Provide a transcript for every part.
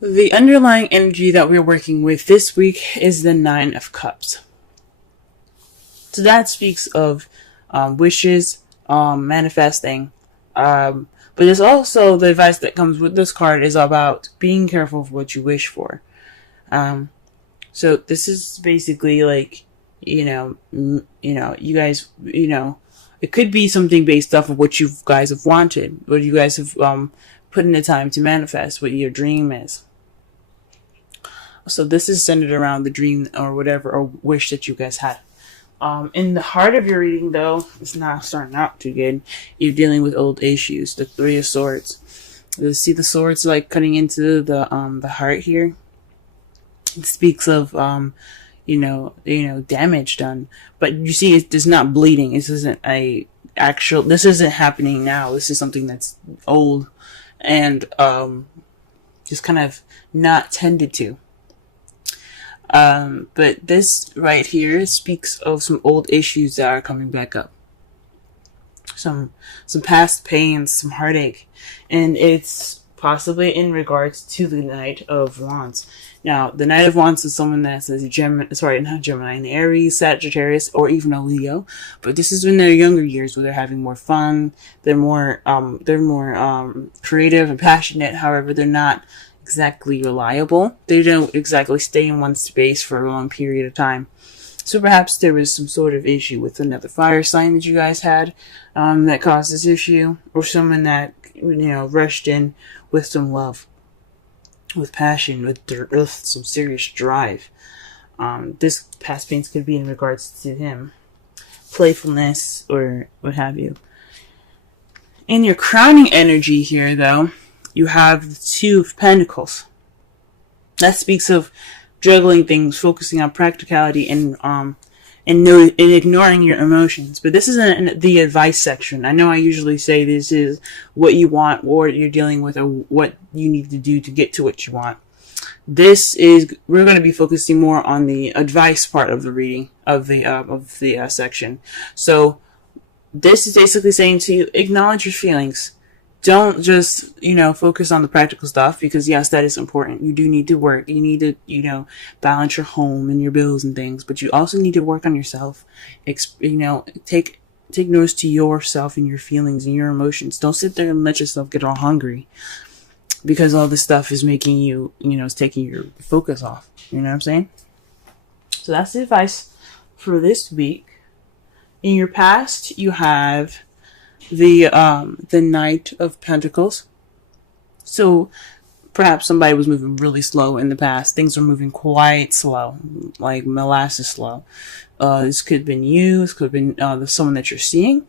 The underlying energy that we're working with this week is the Nine of Cups. So that speaks of wishes, manifesting. But there's also the advice that comes with this card is about being careful of what you wish for. So this is basically like, you guys, it could be something based off of what you guys have wanted, what you guys have put in the time to manifest, what your dream is. So this is centered around the dream or whatever, or wish that you guys had. In the heart of your reading, though, it's not starting out too good. You're dealing with old issues. The Three of Swords. You see the swords like cutting into the heart here. It speaks of damage done, but you see it's not bleeding. This isn't this isn't happening now. This is something that's old and just kind of not tended to. But this right here speaks of some old issues that are coming back up. Some past pains, some heartache, and it's possibly in regards to the Knight of Wands. Now, the Knight of Wands is someone that says an Aries, Sagittarius, or even a Leo. But this is in their younger years where they're having more fun. They're more creative and passionate. However, they're not exactly reliable. They don't exactly stay in one space for a long period of time. So perhaps there was some sort of issue with another fire sign that you guys had that caused this issue, or someone that rushed in with some love, with passion, with some serious drive. This past pains could be in regards to him, playfulness or what have you. In your crowning energy here, though, you have the Two of Pentacles. That speaks of juggling things, focusing on practicality, and ignoring your emotions. But this isn't the advice section. I know I usually say this is what you want, or what you're dealing with, or what you need to do to get to what you want. We're going to be focusing more on the advice part of the reading of the section. So this is basically saying to you, acknowledge your feelings. Don't just, focus on the practical stuff, because yes, that is important. You do need to work. You need to, balance your home and your bills and things, but you also need to work on yourself. Take notice to yourself and your feelings and your emotions. Don't sit there and let yourself get all hungry, because all this stuff is making you, it's taking your focus off. You know what I'm saying? So that's the advice for this week. In your past, you have the Knight of Pentacles. So perhaps somebody was moving really slow in the past. Things are moving quite slow, like molasses slow. This could have been you. This could have been someone that you're seeing.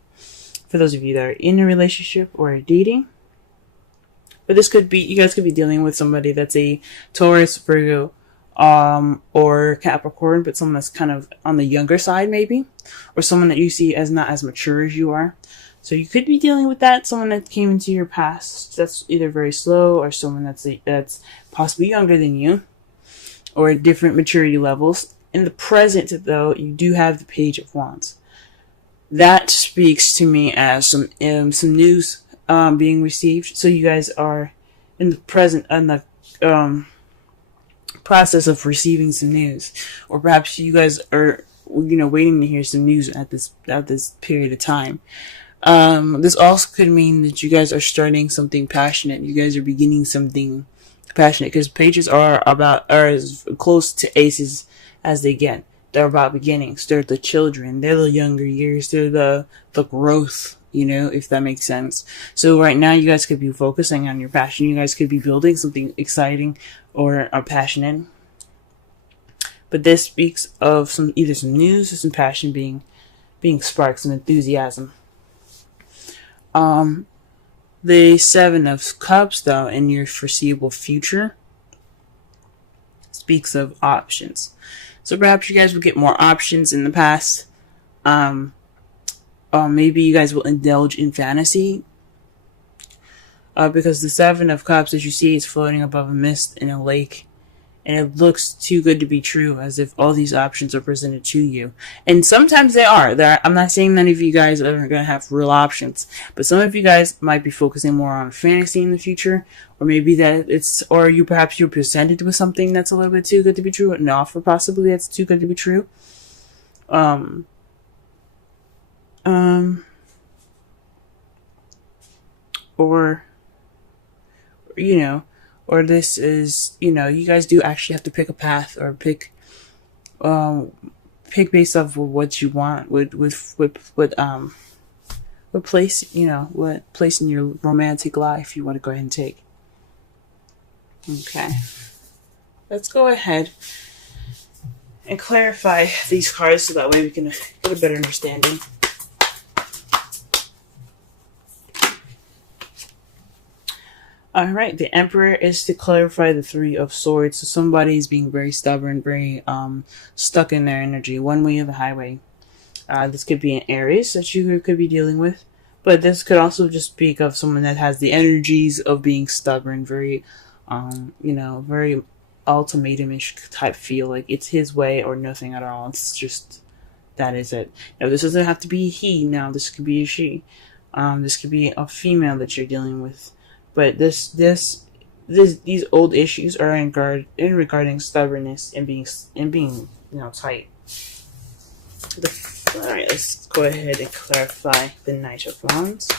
For those of you that are in a relationship or dating. But this could be, you guys could be dealing with somebody that's a Taurus, Virgo, or Capricorn, but someone that's kind of on the younger side maybe. Or someone that you see as not as mature as you are. So you could be dealing with that, someone that came into your past that's either very slow, or someone that's possibly younger than you, or different maturity levels. In the present, though, you do have the Page of Wands. That speaks to me as some news being received. So you guys are in the present, in the process of receiving some news, or perhaps you guys are waiting to hear some news at this period of time. This also could mean that you guys are starting something passionate. You guys are beginning something passionate, because pages are as close to aces as they get. They're about beginnings. They're the children. They're the younger years. They're the growth, if that makes sense. So right now you guys could be focusing on your passion. You guys could be building something exciting or passionate. But this speaks of either some news or some passion being sparked, some enthusiasm. The Seven of Cups, though, in your foreseeable future, speaks of options. So perhaps you guys will get more options in the past. Maybe you guys will indulge in fantasy. Because the Seven of Cups, as you see, is floating above a mist in a lake. and it looks too good to be true, as if all these options are presented to you. And sometimes they are. I'm not saying none of you guys are going to have real options, but some of you guys might be focusing more on fantasy in the future, or maybe that or perhaps you're presented with something that's a little bit too good to be true, an offer possibly that's too good to be true. Or, or this is, you guys do actually have to pick a path, or pick based off of what you want, what place, what place in your romantic life you want to go ahead and take. Okay. Let's go ahead and clarify these cards so that way we can get a better understanding. Alright, the Emperor is to clarify the Three of Swords. So somebody is being very stubborn, very stuck in their energy, one way or the highway. This could be an Aries that you could be dealing with, but this could also just speak of someone that has the energies of being stubborn, very, very ultimatum-ish type feel, like it's his way or nothing at all. It's just, that is it. Now, this doesn't have to be he. Now, this could be a she. This could be a female that you're dealing with. But these old issues are regarding stubbornness and being tight. All right, let's go ahead and clarify the Knight of Wands.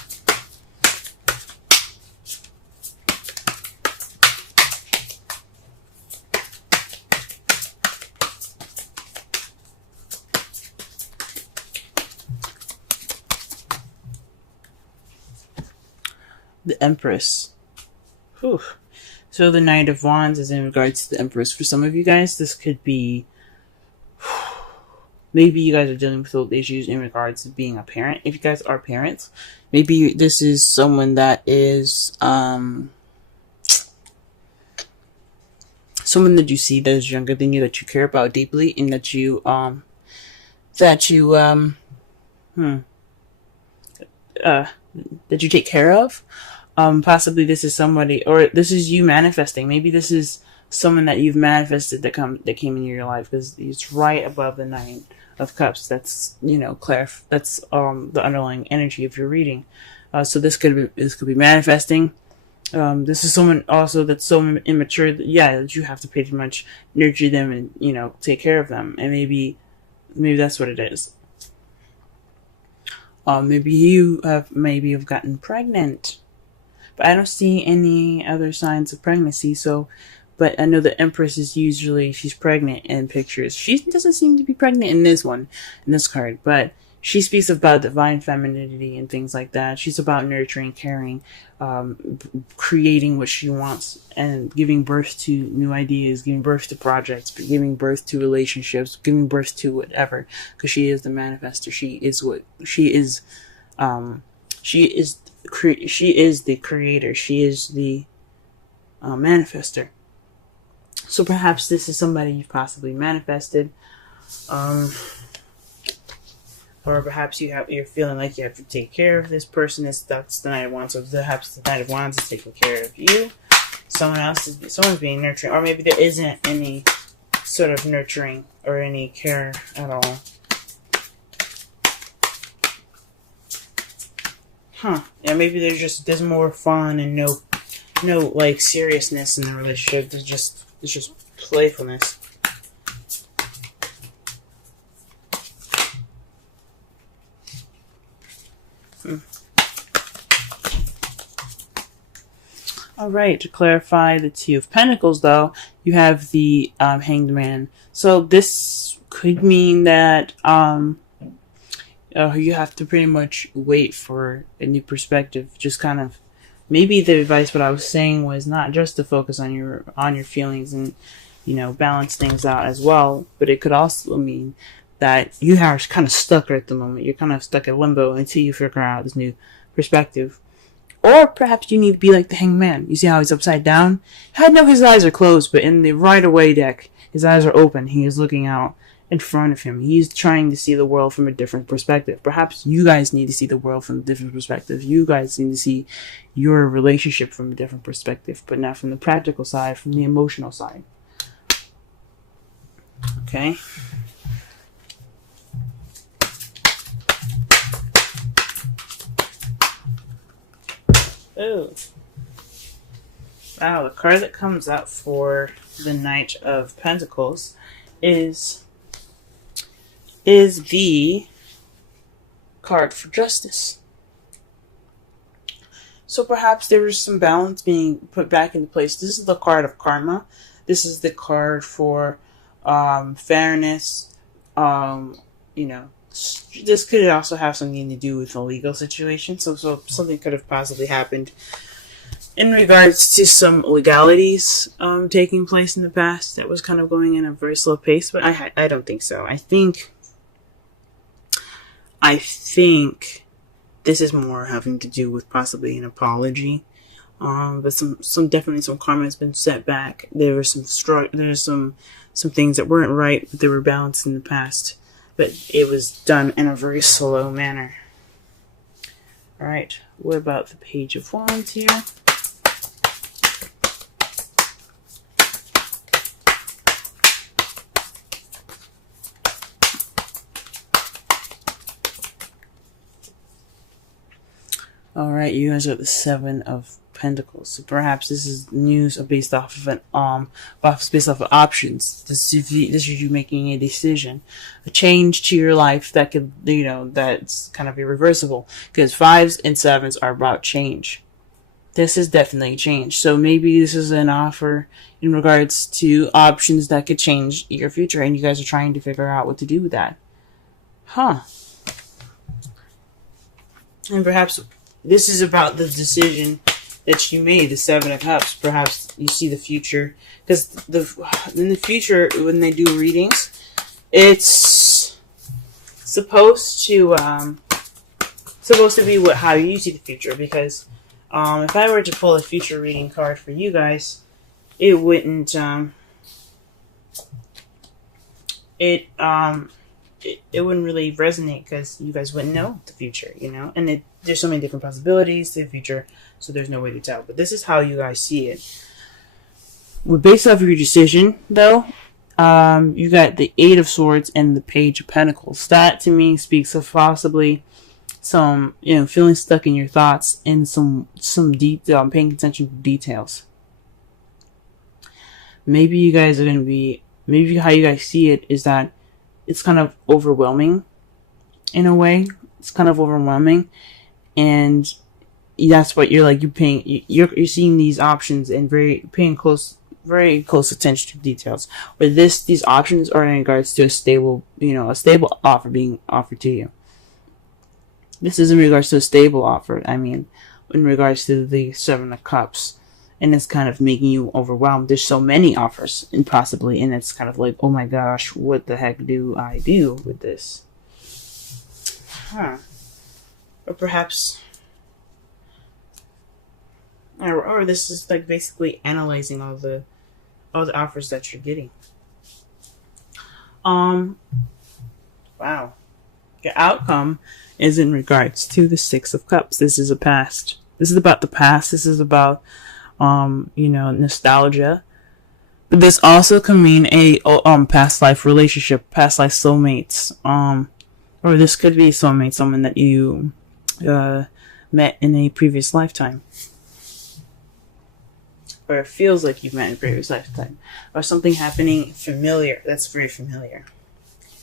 The Empress. Whew. So the Knight of Wands is in regards to the Empress. For some of you guys, this could be, maybe you guys are dealing with old issues in regards to being a parent. If you guys are parents, maybe this is someone that is someone that you see that is younger than you, that you care about deeply, and that you take care of. Possibly this is somebody, or this is you manifesting. Maybe this is someone that you've manifested that came into your life, because it's right above the Nine of Cups. That's that's the underlying energy of your reading. So this could be manifesting. This is someone also that's so immature that that you have to pretty much nurture them and take care of them, and maybe that's what it is. Maybe you have gotten pregnant, but I don't see any other signs of pregnancy. So, but I know the Empress is usually, she's pregnant in pictures. She doesn't seem to be pregnant in this card, but she speaks about divine femininity and things like that. She's about nurturing, caring, creating what she wants, and giving birth to new ideas, giving birth to projects, giving birth to relationships, giving birth to whatever, because she is the manifester. She is the creator. She is the manifester. So perhaps this is somebody you've possibly manifested, or perhaps you're feeling like you have to take care of this person. That's the Knight of Wands. So perhaps the Knight of Wands is taking care of you. Someone's being nurturing, or maybe there isn't any sort of nurturing or any care at all. Yeah, maybe there's more fun and no like seriousness in the relationship. There's just playfulness. All right, to clarify the Two of Pentacles, though, you have the Hanged Man. So this could mean that you have to pretty much wait for a new perspective. Just kind of, maybe the advice, what I was saying was not just to focus on your feelings and balance things out as well, but it could also mean that you are kind of stuck at the moment. You're kind of stuck in limbo until you figure out this new perspective. Or perhaps you need to be like the Hanged Man. You see how he's upside down? I know his eyes are closed, but in the right away deck, his eyes are open. He is looking out in front of him. He's trying to see the world from a different perspective. Perhaps you guys need to see the world from a different perspective. You guys need to see your relationship from a different perspective, but not from the practical side, from the emotional side. Okay. Oh. Wow, the card that comes out for the Knight of Pentacles is the card for justice. So perhaps there was some balance being put back into place. This is the card of karma. This is the card for fairness. You know, this could also have something to do with a legal situation. So something could have possibly happened in regards to some legalities taking place in the past that was kind of going in a very slow pace. But I don't think so. I think this is more having to do with possibly an apology. But definitely some karma has been set back. There were some things that weren't right, but they were balanced in the past. But it was done in a very slow manner. All right, what about the Page of Wands here? All right, you guys are the Seven of Pentacles. So perhaps this is news based off of options. This is you making a decision, a change to your life that could, that's kind of irreversible. Because 5s and 7s are about change. This is definitely change. So maybe this is an offer in regards to options that could change your future, and you guys are trying to figure out what to do with that. Huh. And perhaps this is about the decision that you made, the Seven of Cups. Perhaps you see the future. Because in the future, when they do readings, it's supposed to be how you see the future. Because if I were to pull a future reading card for you guys, it wouldn't it wouldn't really resonate, because you guys wouldn't know the future, and there's so many different possibilities to the future, so there's no way to tell. But this is how you guys see it. Based off of your decision, though, you got the Eight of Swords and the Page of Pentacles. That to me speaks of possibly some, feeling stuck in your thoughts and some detail, paying attention to details. Maybe you guys are maybe how you guys see it is that it's kind of overwhelming in a way. It's kind of overwhelming, and that's what you're you're seeing these options and very close attention to details. Where these options are in regards to a stable offer being offered to you. This is in regards to a stable offer. I mean, in regards to the Seven of Cups. And it's kind of making you overwhelmed. There's so many offers, and it's kind of like, oh my gosh, what the heck do I do with this? Huh. Or perhaps, or this is like basically analyzing all the offers that you're getting. Wow. The outcome is in regards to the Six of Cups. This is a past. This is about the past. This is about nostalgia. But this also can mean a past life relationship, past life soulmates. Or this could be soulmate, someone that you met in a previous lifetime. Or it feels like you've met in a previous lifetime. Or something happening familiar, that's very familiar.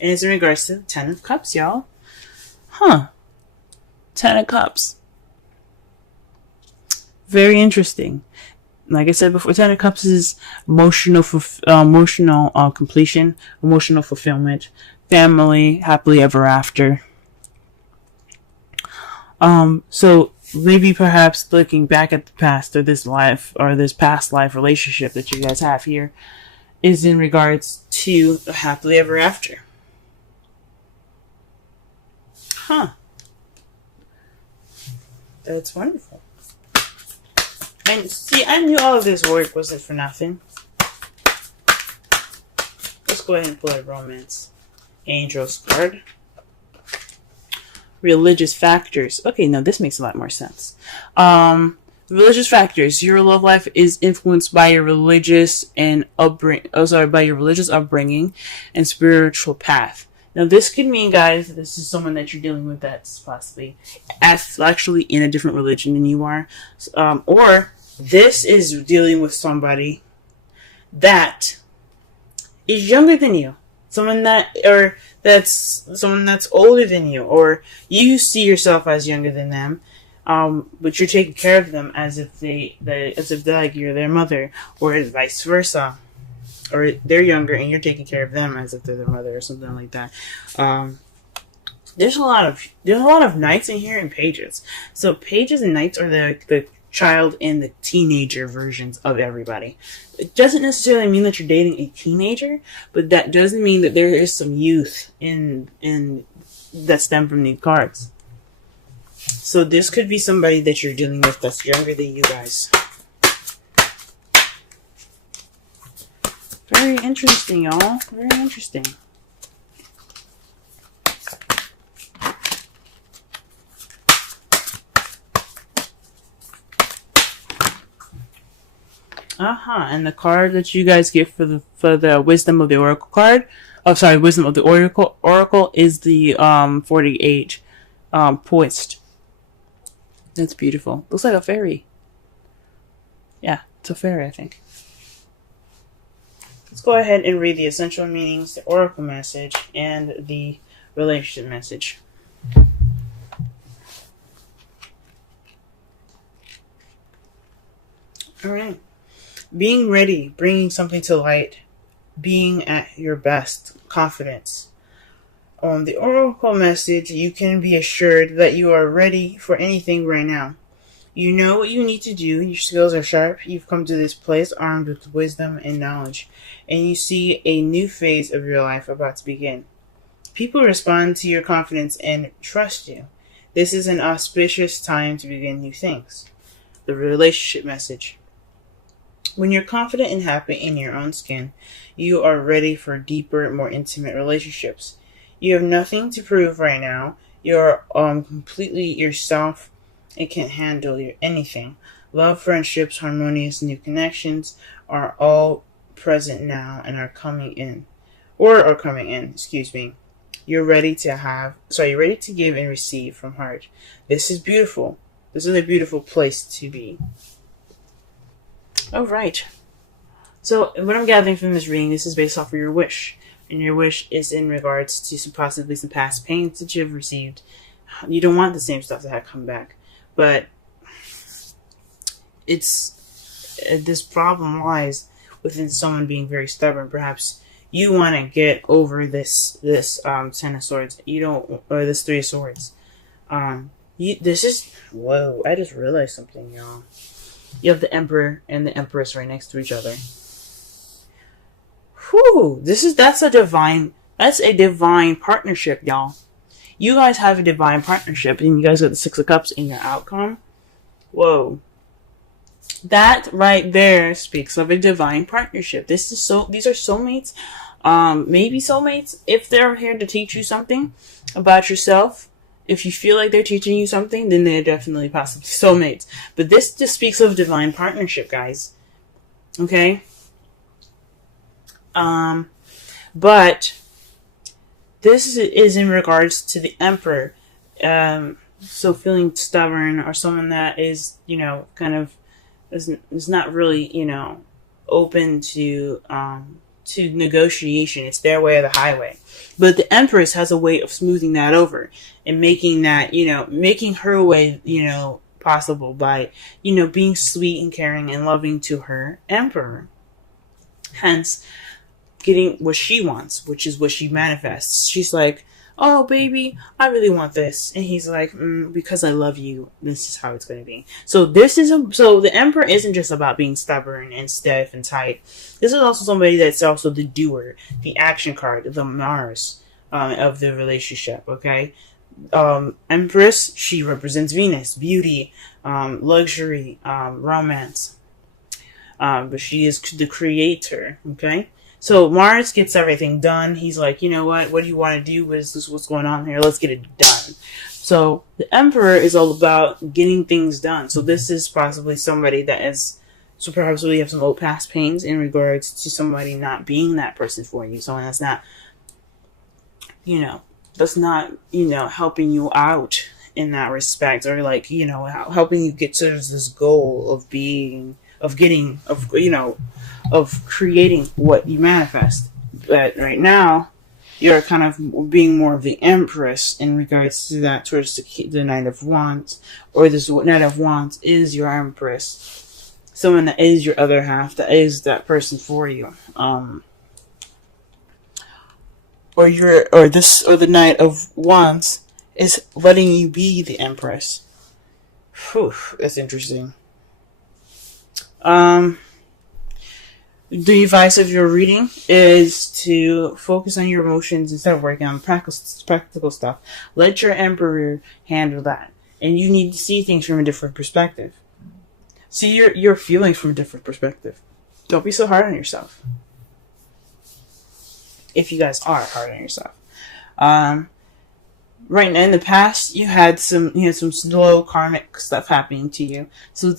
And it's in regards to the Ten of Cups, y'all. Huh. Ten of Cups. Very interesting. Like I said before, Ten of Cups is emotional completion, emotional fulfillment, family, happily ever after. So maybe perhaps looking back at the past, or this past life relationship that you guys have here, is in regards to happily ever after. Huh. That's wonderful. And see, I knew all of this work wasn't for nothing. Let's go ahead and pull a romance. Angels card. Religious factors. Okay, now this makes a lot more sense. Religious factors. Your love life is influenced by your religious and by your religious upbringing and spiritual path. Now, this could mean, guys, this is someone that you're dealing with that's possibly actually in a different religion than you are, or this is dealing with somebody that is younger than you, someone that's older than you, or you see yourself as younger than them, but you're taking care of them as if they're like you're their mother, or vice versa, or they're younger and you're taking care of them as if they're their mother, or something like that. There's a lot of knights in here and pages. So pages and knights are the child and the teenager versions of everybody. It doesn't necessarily mean that you're dating a teenager, but that doesn't mean that there is some youth in that stem from these cards. So this could be somebody that you're dealing with that's younger than you guys. Very interesting, y'all. Very interesting. And the card that you guys get for the Wisdom of the Oracle card, Wisdom of the Oracle is the 48 poised. That's beautiful. Looks like a fairy. Yeah, it's a fairy, I think. Let's go ahead and read the essential meanings, the Oracle message, and the relationship message. Alright. Being ready, bringing something to light, being at your best, confidence. On the Oracle message, you can be assured that you are ready for anything right now. You know what you need to do, your skills are sharp, you've come to this place armed with wisdom and knowledge, and you see a new phase of your life about to begin. People respond to your confidence and trust you. This is an auspicious time to begin new things. The relationship message. When you're confident and happy in your own skin, you are ready for deeper, more intimate relationships. You have nothing to prove right now. You're completely yourself and can handle anything. Love, friendships, harmonious new connections are all present now and are coming in. You're ready to give and receive from heart. This is beautiful. This is a beautiful place to be. All right. So what I'm gathering from this reading, this is based off of your wish. And your wish is in regards to possibly some past pains that you've received. You don't want the same stuff to have come back. But this problem lies within someone being very stubborn. Perhaps you want to get over this Ten of Swords. Or this Three of Swords. Whoa, I just realized something, y'all. You have the Emperor and the Empress right next to each other. Whew, that's a divine partnership, y'all. You guys have a divine partnership, and you guys got the Six of Cups in your outcome. Whoa. That right there speaks of a divine partnership. These are soulmates. Maybe soulmates if they're here to teach you something about yourself. If you feel like they're teaching you something, then they're definitely possibly soulmates. But this just speaks of divine partnership, guys. Okay? But this is in regards to the Emperor. So feeling stubborn, or someone that is, kind of is not really, open to negotiation. It's their way or the highway. But the Empress has a way of smoothing that over and making that, making her way, possible by, being sweet and caring and loving to her Emperor. Hence, getting what she wants, which is what she manifests. She's like, oh, baby, I really want this. And he's like, because I love you, this is how it's going to be. So the Emperor isn't just about being stubborn and stiff and tight. This is also somebody that's also the doer, the action card, the Mars of the relationship, okay? Empress, she represents Venus, beauty, luxury, romance. But she is the creator, okay? So Mars gets everything done. He's like, you know what do you want to do? What's going on here? Let's get it done. So the Emperor is all about getting things done. So this is possibly somebody that is, so perhaps we have some old past pains in regards to somebody not being that person for you. Someone that's not, helping you out in that respect, or like, helping you get to this goal of of creating what you manifest. But right now, you're kind of being more of the Empress in regards to that, towards the Knight of Wands, or this Knight of Wands is your Empress, someone that is your other half, that is that person for you, or the Knight of Wands is letting you be the Empress. Whew, that's interesting. The advice of your reading is to focus on your emotions instead of working on practical stuff. Let your Emperor handle that. And you need to see things from a different perspective. See your feelings from a different perspective. Don't be so hard on yourself. If you guys are hard on yourself. Right now, in the past, you had some slow karmic stuff happening to you. So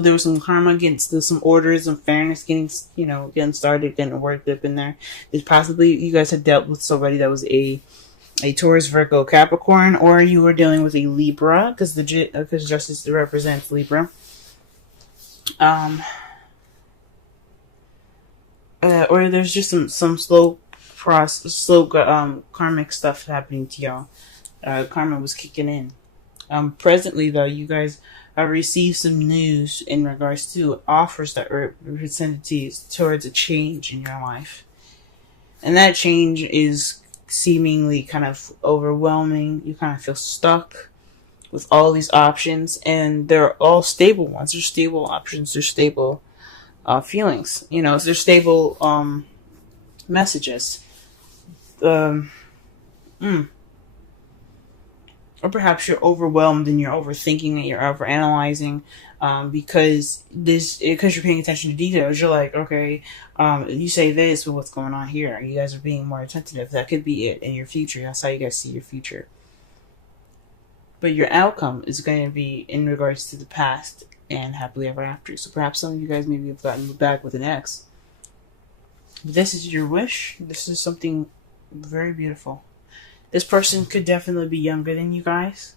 there was some karma there's some orders and fairness getting started, getting worked up in there. There's possibly you guys had dealt with somebody that was a Taurus, Virgo, Capricorn, or you were dealing with a Libra, because justice represents Libra. Or there's just some slow karmic stuff happening to y'all. Karma was kicking in. Presently, though, you guys have received some news in regards to offers that were presented to you towards a change in your life. And that change is seemingly kind of overwhelming. You kind of feel stuck with all these options, and they're all stable ones. They're stable options. They're stable feelings. They're stable messages. Or perhaps you're overwhelmed and you're overthinking and you're overanalyzing, because you're paying attention to details. You're like, okay, you say this, but what's going on here? You guys are being more attentive. That could be it in your future. That's how you guys see your future. But your outcome is going to be in regards to the past and happily ever after. So perhaps some of you guys maybe have gotten back with an ex. But this is your wish. This is something very beautiful. This person could definitely be younger than you guys.